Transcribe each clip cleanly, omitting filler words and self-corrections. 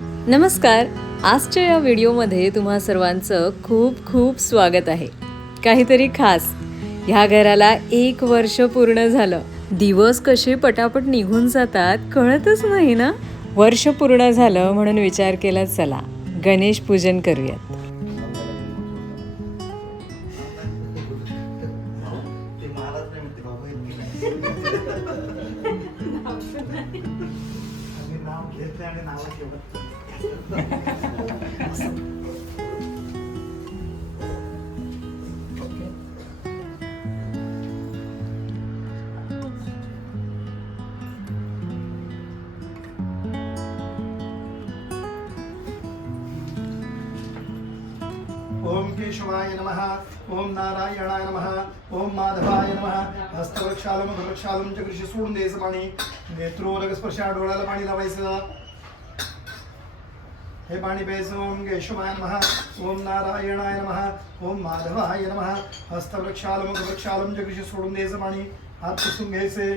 नमस्कार. आजच्या या व्हिडिओमध्ये तुम्हा सर्वांचं खूप खूप स्वागत आहे. काहीतरी खास. ह्या घराला 1 वर्ष पूर्ण झालं. दिवस कसे पटापट निघून जातात कळतच नाही ना. वर्ष पूर्ण झालं म्हणून विचार केला चला गणेश पूजन करूयात. ओम केशवाय नमः, ओम नारायणाय नमः, ओम माधवाय नमः. हस्तवृक्षालम वृक्षालम च कृषी सोडून द्यायचं पाणी. नेत्रोरग स्पर्शा डोळ्याला पाणी लावायचं. हे पाणी प्यायचं. ओम केशवाय नमः, ओम नारायणाय नमः, ओम माधवाय नमः. हस्तवृक्षालम वृक्षालम च कृषी सोडून द्यायचं पाणी. हात पुसून घ्यायचे.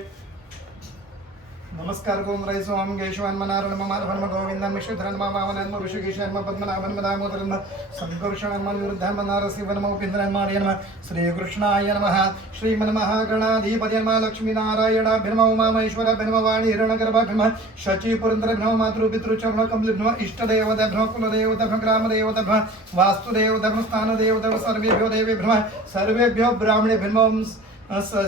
नमस्कार करून राहायचो. ओम केशवान मनारण माधवन गोविंदन विशुद्धरन मावन ऋषिकेशन पद्मनाभन दामोदरन संकर्षण विरुद्धन नारसिंहन उपेंद्रन मार्यन श्रीकृष्णाय नमः. श्रीमन्महागणाधिपति नमः. लक्ष्मीनारायणाभ्यर्म उमामहेश्वराभ्यर्मवाणी हिरण्यगर्भाभ्यर्म शचीपुरन्द्रभ्यर्म मातृपितृचरण कमलभ्यर्म इष्टदेवताभ्यर्म कुलदेवताभ्यर्म ग्रामदेवताभ्यर्म वास्तुदेवताभ्यर्म स्थानदेवताभ्यर्म सर्वेभ्यो देवेभ्यर्म सर्वेभ्यो ब्राह्मणेभ्यर्म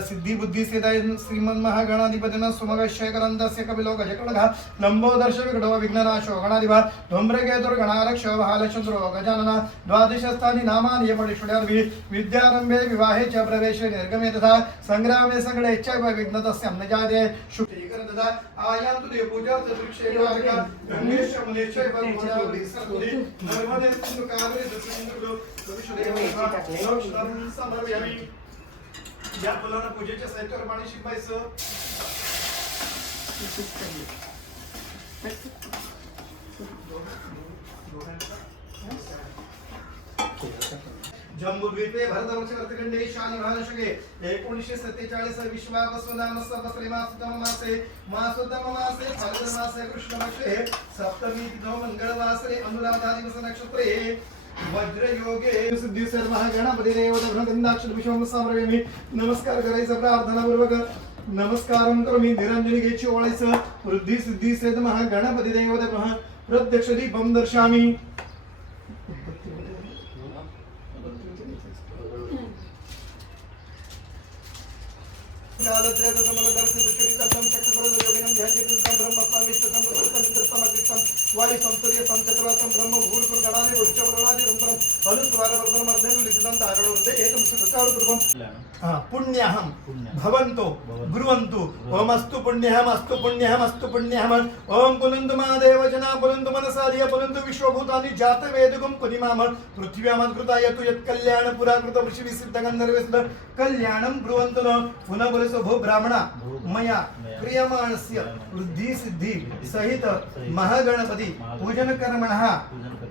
सिद्धि बुद्धि सिद्धाय श्रीमन् महागणाधिपतिना सुमगशयकरन्दस्य कपिलो गजकणघ लंबोदर्श विकटो विघ्ननाशो गणाधिपा धूम्रकेतुर गणारक्ष भालचंद्रो गजानन द्वादशस्थानि नामानि यमणिषुड्यार्भि विद्यारंभे विवाहे च प्रवेशे निर्गमे तथा संग्रामे सगळे च विघ्नतस्य अन्नजाते शुद्धीकरण तथा आयान्तु देव पूजा चतुर्क्षेत्रवार्ग गणेश मुनेश परमोदावरी सर्वदि नर्मदे सिंधु कावेरी दक्षिणेंद्रो कविशुदेव समर्पयामि. या फुलांना पूजेच्या साहित्यावर पाणी शिंपायचं. जम्बूद्वीपे भरतवर्षवर्तखंडे शालिभानशके 1947 विश्वावसुनाम संवत्सरे मासोत्तम मासे फाल्गुन मासे कृष्ण पक्षे सप्तमी तिथो मंगळवासरे अनुराधा दिवस नक्षत्रे वज्र योगे सिद्धी सर्व गणपती देवता गंधाक्षर विश्वम समर्पयामि. नमस्कार करायचा प्रार्थनापूर्वक. नमस्कारम करोमि. निरंजनी घ्यायची ओळायचं. वृद्धी सिद्धी सेद महा गणपती देवता प्रत्यक्ष दीपम दर्शयामि. वायु संतर्य संचक्रवासम ब्रह्म भूर्भुव गणादि वृक्षवर्णादि रंतरम अनुस्वारवर्धनमर्धनं लिखितं तारणोर्धे एतं सुखकारुद्रुवं पुण्यहं भवन्तु ब्रुवन्तु. ओम अस्तु पुण्यहम अस्तु पुण्यहम अस्तु पुण्यहम. ओम पुनन्तु महादेव जना पुनन्तु मनसार्य पुनन्तु विश्वभूतानि जात वेदगुं पुनिमाम पृथ्व्यामत्कृता यतु यत्कल्याण पुराकृत ऋषिविसिद्ध गन्धर्वसिद्ध कल्याणं ब्रुवन्तु न. पुनः बोलसो भो ब्राह्मणा मया क्रियमाणस्य वृद्धि सिद्धि सहित महागणपति पूजन कर्मणः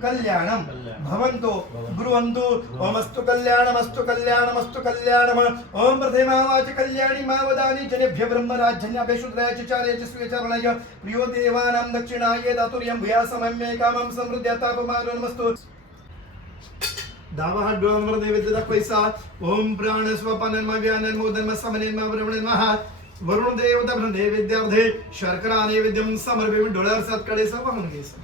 कल्याणं भवन्तु ब्रुवन्तु. ओमस्तु कल्याणमस्तु कल्याणमस्तु कल्याणम. ओम प्रथमावाच कल्याणी मावदानि जनेभ्य ब्रह्मराजन्याभ्य शूद्राय चार्याय स्वीचरणाय प्रियो देवानां दक्षिणाय दातुर्यं भूयासमम्ये कामं समृद्ध्यतापमानमस्तु. दावा हात डोळ्यांवर नैवेद्य दाखवायचा. ओम प्राण स्वपानन्म व्यानन्म उदन्म समनेन्म ब्रह्मणन्म वरुण देवता नैवेद्यार्धे शर्करा नैवेद्यम समर्पयामि. डोळ्यावर सात कडे वाहून घ्यायचं.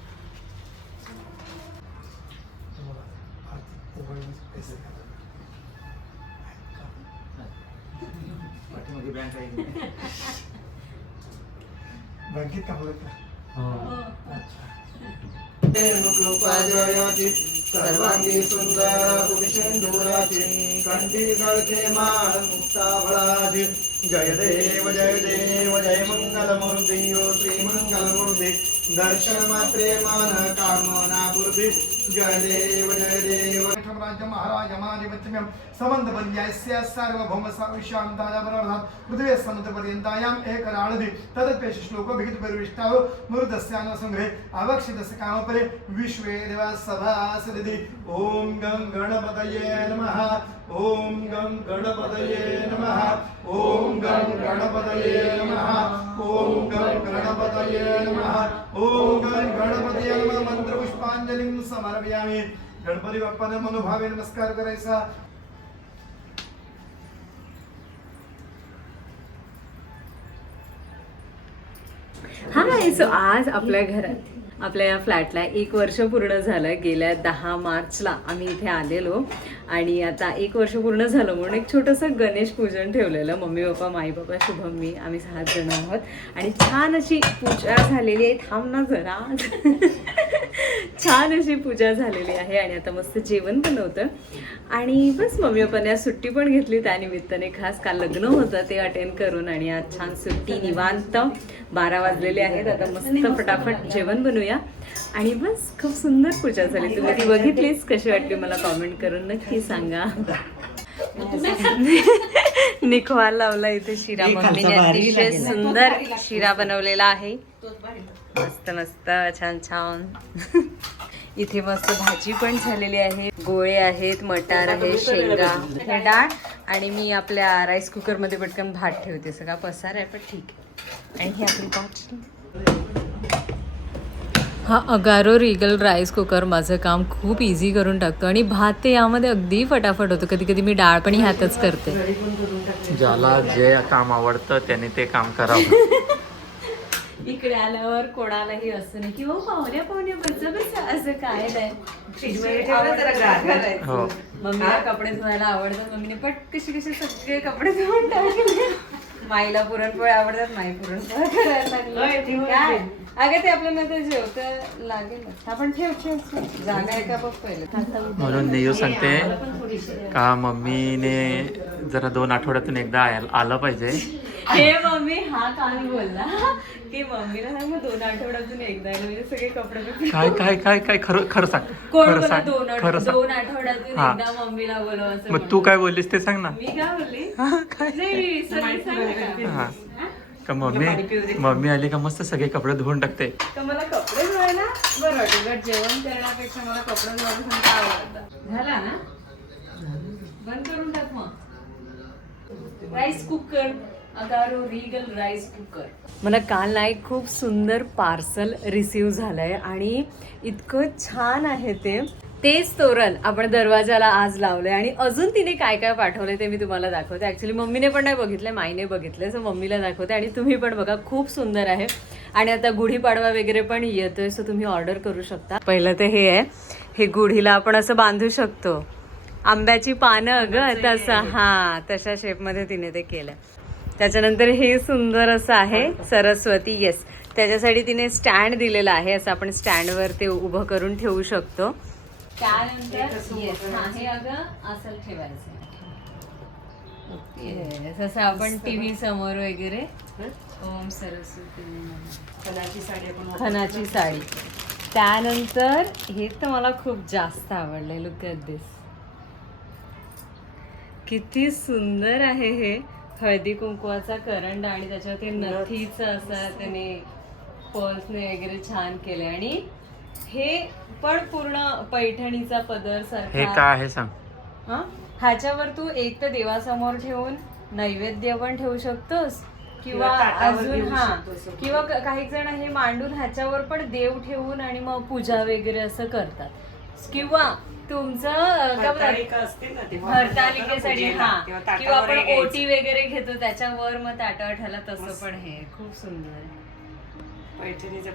बँकेत का बोलत सर्वांगी सुंदर पुरुषेंदुराची कंठी गळके माळ मुक्ताफळाची. जय देव जय मंगलमूर्ती ओ श्री मंगलमूर्ती. दर्शन मात्रे मान कामना पूर्ती. जय देव राज्य महाराज माधिपत्यम समंत पर्यायस्य सार्वभौम साविशांतायावरणात पृथ्वी सनत पर्यंतायाम एक राळदि तदपेश श्लोको भिगित परिविष्टाव मूर्धस्यान संग्रहे आवक्षितस्य कामपरे विश्वे देवा सभासदिति. ओम गं गणपतये नमः. ओम गं गणपतये नमः. ओम गं गणपतये नमः. ओम गं गणपतये नमः. ओम गं गणपतये नमः. पुष्पांजलीं समर्पयामि. गणपती बाप्पांना मनोभावे नमस्कार करायचा. हाय, सो आज आपल्या घरात आपल्या या फ्लॅटला 1 वर्ष पूर्ण झालं. गेल्या 10 मार्चला आम्ही इथे आलेलो आणि आता 1 वर्ष पूर्ण झालं म्हणून एक छोटंसं गणेश पूजन ठेवलेलं. मम्मी पप्पा, माई पप्पा, शुभम, मी, आम्ही 6 जण आहोत आणि छान अशी पूजा झालेली आहे. थांब ना जरा. छान अशी पूजा झालेली आहे आणि आता मस्त जेवण बनवतं आणि बस मम्मी पप्पाने आज सुट्टी पण घेतली. त्यानिमित्ताने खास काल लग्न होतं ते अटेंड करून आणि आज छान सुट्टी निवांत. 12 वाजलेले आहेत. आता मस्त फटाफट जेवण बनवूया आणि बस खूप सुंदर पूजा झाली. तुम्ही ती बघितलीच, कशी वाटली मला कॉमेंट करून नक्की सांगा. निखवाल लावला इथे शिरा. मम्मीने अतिशय सुंदर शिरा बनवलेला आहे. मस्त मस्त छान छान. इथे मस्त भाजी पण झालेली आहे. गोळे आहेत, मटार आहे, शेंगा, हे डाळ आणि मी आपल्या राईस कुकर मध्ये पटकन भात ठेवते. सगळा पसार आहे पण ठीक आहे. आणि ही आपली भात. हा अगारो रिगल राईस कुकर माझं काम खूप इझी करून टाकतो आणि भात ते यामध्ये अगदी फटाफट होतं. कधी कधी मी डाळ पण ह्यातच करते. ज्याला जे काम आवडतं त्याने ते काम करावं. इकडे आल्यावर कोणालाही असं नाही की हो पाहुण्या बस असं काय नाही. हो. मम्मीला कपडे धुवायला आवडतात. मम्मीने पट कशी सगळे कपडे धुवून टाकले. माईला पुरणपोळी आवडतात, माई पुरणपोळी करायला लागली. काय अगं ते आपल्याला तर जेवतं लागेल. आपण ठेव जागा आहे का बघ पहिले. म्हणून नेहू सांगते का मम्मीने जरा 2 आठवड्यातून एकदा आलं पाहिजे. हे मम्मी हा काल बोलला की मम्मीला सांग 2 आठवड्यातून एकदा म्हणजे सगळे कपडे. काय काय काय काय खरं सांग. कोण खरं बोला सांग. 2 आठवड्यातून हा. एकदा मम्मीला बोलव. मग तू काय बोललीस ते सांग ना. मी काय बोलली काय नाही सगळी सांग हा का मम्मी आली का मस्त सगळे कपडे धुवून टाकते. का मला कपडे धुवायला बरं वाटतं. जेवण करण्यापेक्षा मला कपडे धुवायला सांगता आवडतं. झाला ना, बंद करून टाक मग. Rice cooker, Agaro Regal rice cooker. मला काल ना एक खूप सुंदर पार्सल रिसीव झालंय आणि इतकं छान आहे ते. तेच तोरण आपण दरवाजाला आज लावलंय आणि अजून तिने काय काय पाठवलंय ते मी तुम्हाला दाखवते. ऍक्च्युली मम्मीने पण नाही बघितलंय, माईने बघितलंय, सो मम्मीला दाखवते आणि तुम्ही पण बघा. खूप सुंदर आहे आणि आता गुढीपाडवा वगैरे पण येतोय, सो तुम्ही ऑर्डर करू शकता. पहिलं ते हे आहे, हे गुढीला आपण असं बांधू शकतो. आंब्याची पानं अगं तसं, हा तशा शेपमध्ये तिने ते केलंय. त्याच्यानंतर हे सुंदर असं आहे सरस्वती. येस, त्याच्यासाठी तिने स्टँड दिलेला आहे. असं आपण स्टँडवर ते उभं करून ठेवू शकतो. त्यानंतर हे अगं असं ठेवायचं. जसं आपण टीव्ही समोर वगैरे. ओम सरस्वती. खणाची साडी. त्यानंतर हे तर मला खूप जास्त आवडलंय. लुक ॲट दिस. किती सुंदर आहे हे. हळदी कुंकवाचा करंडा आणि त्याच्यावरती नथीचं असं त्याने पर्सने वगैरे छान केले आणि हे पण पूर्ण पैठणीचा पदर सारखा. हे काय आहे सांग. हा, ह्याच्यावर तू एक तर देवासमोर ठेवून नैवेद्य पण ठेवू शकतोस किंवा अजून किंवा काही जण हे मांडून ह्याच्यावर पण देव ठेवून आणि मग पूजा वगैरे असं करतात. किंवा तुमचं हरतालिकेसाठी किंवा आपण ओटी वगैरे घेतो त्याच्यावर मग ताटाठाला तसं पण हे खूप सुंदर आहे. पैठणीचा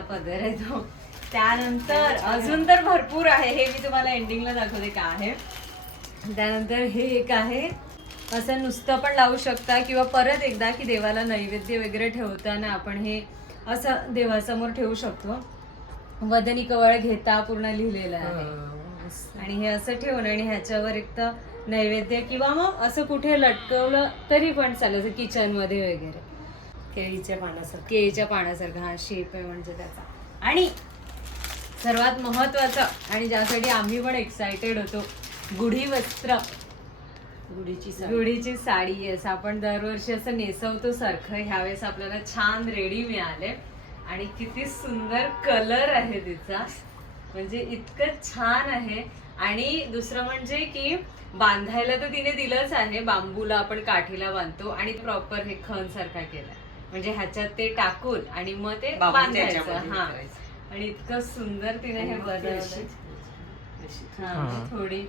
पदर आहे तो. त्यानंतर अजून तर भरपूर आहे, हे मी तुम्हाला एंडिंगला दाखवते का आहे. त्यानंतर हे एक आहे, असं नुसतं पण लावू शकता किंवा परत एकदा की देवाला नैवेद्य वगैरे ठेवताना आपण हे असं देवासमोर ठेवू शकतो. वदनी कवळ घेता पूर्ण लिहिलेलं आहे आणि हे असं ठेवून आणि ह्याच्यावर एक तर नैवेद्य किंवा मग असं कुठे लटकवलं तरी पण चालेल, किचन मध्ये वगैरे. केळीच्या पानासारखा हा शेप आहे म्हणजे त्याचा. आणि सर्वात महत्वाचं आणि ज्यासाठी आम्ही पण एक्सायटेड होतो, गुढी वस्त्र, गुढीची साडी. येस, आपण दरवर्षी असं नेसवतो सारखं. ह्यावेळेस आपल्याला छान रेडी मिळाले आणि किती सुंदर कलर आहे तिचा, म्हणजे इतकं छान आहे. आणि दुसरं म्हणजे की बांधायला तर तिने दिलंच आहे, बांबूला आपण काठीला बांधतो आणि प्रॉपर हे खण सारखा केला म्हणजे ह्याच्यात ते टाकून आणि मग ते बांधायचं. हा, आणि इतकं सुंदर तिने हे बनवलं. हा थोडी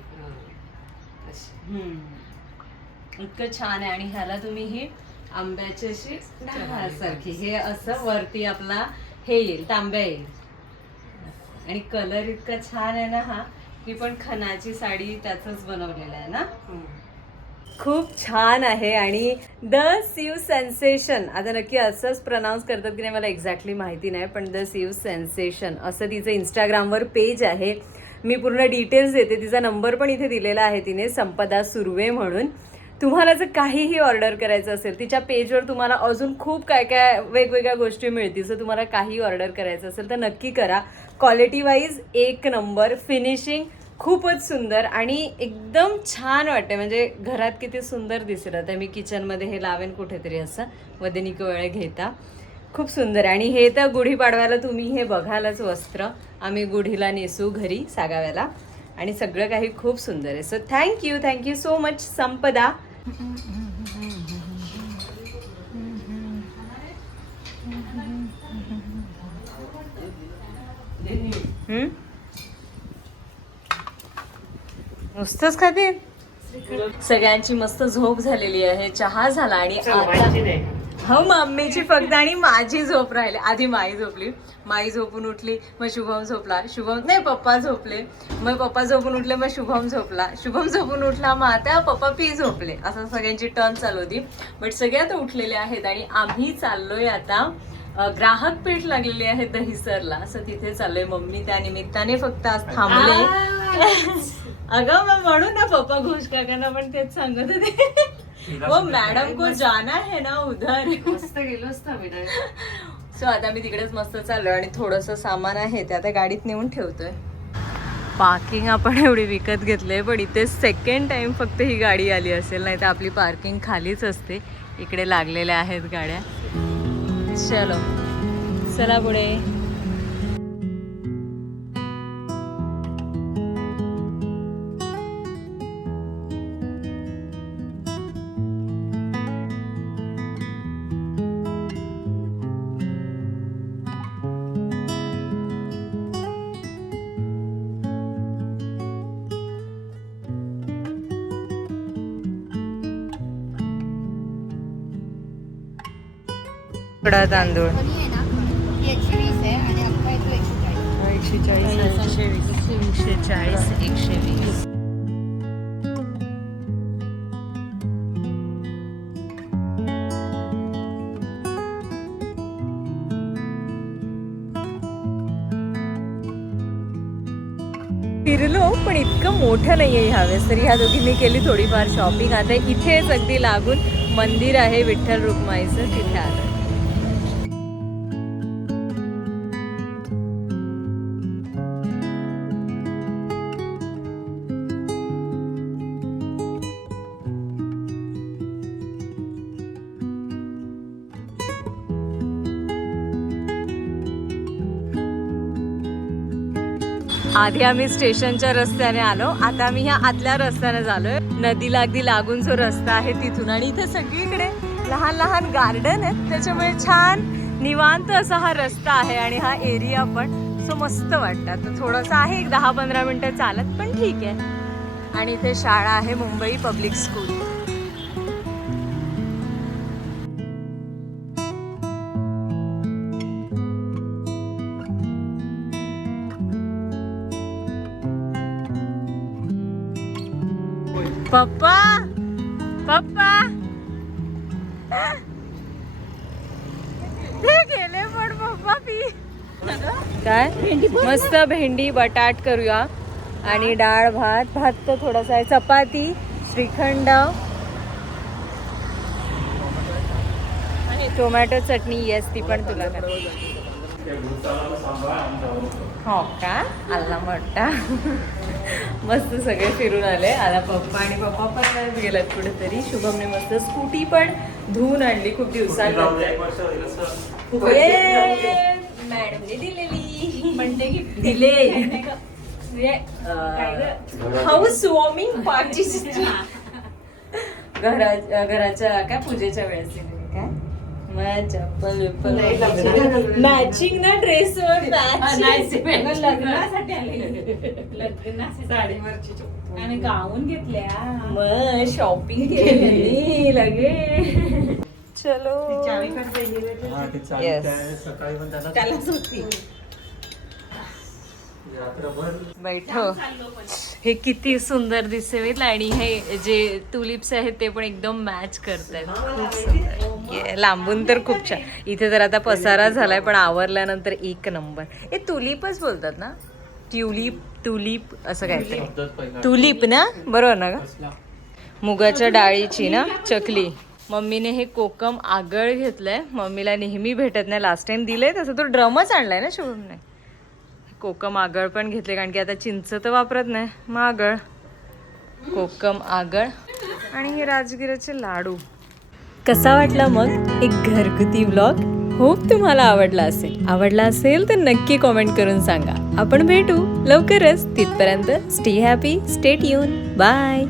इतकं छान आहे. आणि ह्याला तुम्ही ही आंब्याची अशी सारखी हे असं वरती आपला हे येईल, तांब्या येईल. आणि कलर इतका छान आहे ना हा. ही पण खणाची साडी त्याच बनवलेला आहे ना. खूप छान आहे. आणि द सीव सेन्सेशन, आता नक्की असंच प्रनाऊन्स करतात की नाही मला एक्झॅक्टली माहिती नाही, पण द सीव सेन्सेशन असं तिचं इंस्टाग्रामवर पेज आहे. मी पूर्ण डिटेल्स देते. तिचा नंबर पण इथे दिलेला आहे तिने, संपदा सुर्वे म्हणून. तुम्हाला जर काहीही ऑर्डर करायचं असेल तिच्या पेजवर तुम्हाला अजून खूप काय काय वेगवेगळ्या गोष्टी मिळतील. जर तुम्हाला काही ऑर्डर करायचं असेल तर नक्की करा. क्वालिटी वाईज एक नंबर, फिनिशिंग खूपच सुंदर आणि एकदम छान वाटते. म्हणजे घरात किती सुंदर दिसेल. आता मी किचनमध्ये हे लावेन कुठेतरी असं वदनिक वेळ घेता. खूप सुंदर आहे. आणि हे तर गुढीपाडव्याला तुम्ही हे बघालच वस्त्र. आम्ही गुढीला नेसू घरी सागाव्याला. आणि सगळं काही खूप सुंदर आहे. सो थँक्यू सो मच संपदा. नुसतंच खाते. सगळ्यांची मस्त झोप झालेली आहे. चहा झाला आणि हो मम्मीची फक्त आणि माझी झोप राहिली. आधी माई झोपली, माई झोपून उठली, मग शुभम झोपला, शुभम नाही पप्पा झोपले, मग पप्पा झोपून उठले, मग शुभम झोपला, शुभम झोपून उठला, मग आता पप्पा पी झोपले. असं सगळ्यांची टर्न चालू होती. बट सगळे आता उठलेले आहेत आणि आम्ही चाललोय आता ग्राहक पेठ लागलेली आहे दहिसरला. असं तिथे चाललोय. मम्मी त्या निमित्ताने फक्त आज थांबले. अगं मग म्हणून ना पप्पा घोष काकांना पण तेच सांगत होते, वो मॅडम को जाना है ना उधर. मस्त गेलो असतं आम्ही. सो आता मी तिकडेच मस्त चाललोय. आणि थोडंसं सामान आहे ते आता गाडीत नेऊन ठेवतोय. पार्किंग आपण एवढी विकत घेतलंय, पण इथे सेकंड टाइम फक्त ही गाडी आली असेल, नाही तर आपली पार्किंग खालीच असते. इकडे लागलेल्या आहेत गाड्या. चलो चला पुढे. तांदूळ 120 आहे आणि अख्खा येतो 140. 120. फिरलो पण इतकं मोठं नाहीये ह्यावेळेस. तरी ह्या दोघींनी केली थोडीफार शॉपिंग. आता इथेच अगदी लागून मंदिर आहे विठ्ठल रुक्माईचं, तिथे आलं. आधी आम्ही स्टेशनच्या रस्त्याने आलो, आता आम्ही ह्या आतल्या रस्त्याने झालोय. नदीला अगदी लागून जो रस्ता आहे तिथून. आणि इथे सगळीकडे लहान लहान गार्डन आहेत, त्याच्यामुळे छान निवांत असा हा रस्ता आहे आणि हा एरिया पण. सो मस्त वाटतं. तर थोडंसं आहे, एक 10-15 मिनिटं चालत, पण ठीक आहे. आणि इथे शाळा आहे मुंबई पब्लिक स्कूल. पप्पा पप्पा ते गेले पण पप्पा पी. काय मस्त भेंडी बटाट करूया आणि डाळ भात. भात तर थोडासा आहे, चपाती, श्रीखंड आणि टोमॅटो चटणी. येस ती पण तुला कर. हो का आला मोठा. मस्त सगळे फिरून आले. आता पप्पा आणि पप्पा पण नाही गेलात कुठेतरी. शुभमने मस्त स्कूटी पण धुवून आणली खूप दिवसांनंतर. मॅडमने दिलेली म्हणते की दिले हाऊस वॉर्मिंग पार्टी घराच्या काय पूजेच्या वेळेस दिलेली. काय मॅचिंग ना ड्रेस लग्नासाठी लग्नासाठी साडीवरची आणि गाऊन घेतल्या मग शॉपिंग केली लगे चलो Yes. सकाळी पण त्याला त्यालाच होती बैठो हे किती सुंदर दिसते आणि हे जे तुलिप्स आहेत ते पण एकदम मॅच करतायत खूप सुंदर लांबून तर खूप छान इथे तर आता पसारा झालाय पण आवरल्यानंतर एक नंबर हे तुलिपच बोलतात ना ट्युलिप तुलिप असं काहीतरी तुलिप ना बरोबर ना ग मुगाच्या डाळीची ना चकली मम्मीने हे कोकम आगळ घेतलंय मम्मीला नेहमी भेटत नाही लास्ट टाइम दिलंय तसं तो ड्रमच आणलाय ना शुभमने कोकम आगळ पण घेतले कारण की आता चिंच तर वापरत नाही मग आगळ कोकम आगळ आणि हे राजगिराचे लाडू कसा वाटला मग एक घरगुती व्लॉग होप तुम्हाला आवडला असेल तर नक्की कॉमेंट करून सांगा आपण भेटू लवकरच तिथपर्यंत stay happy stay tuned bye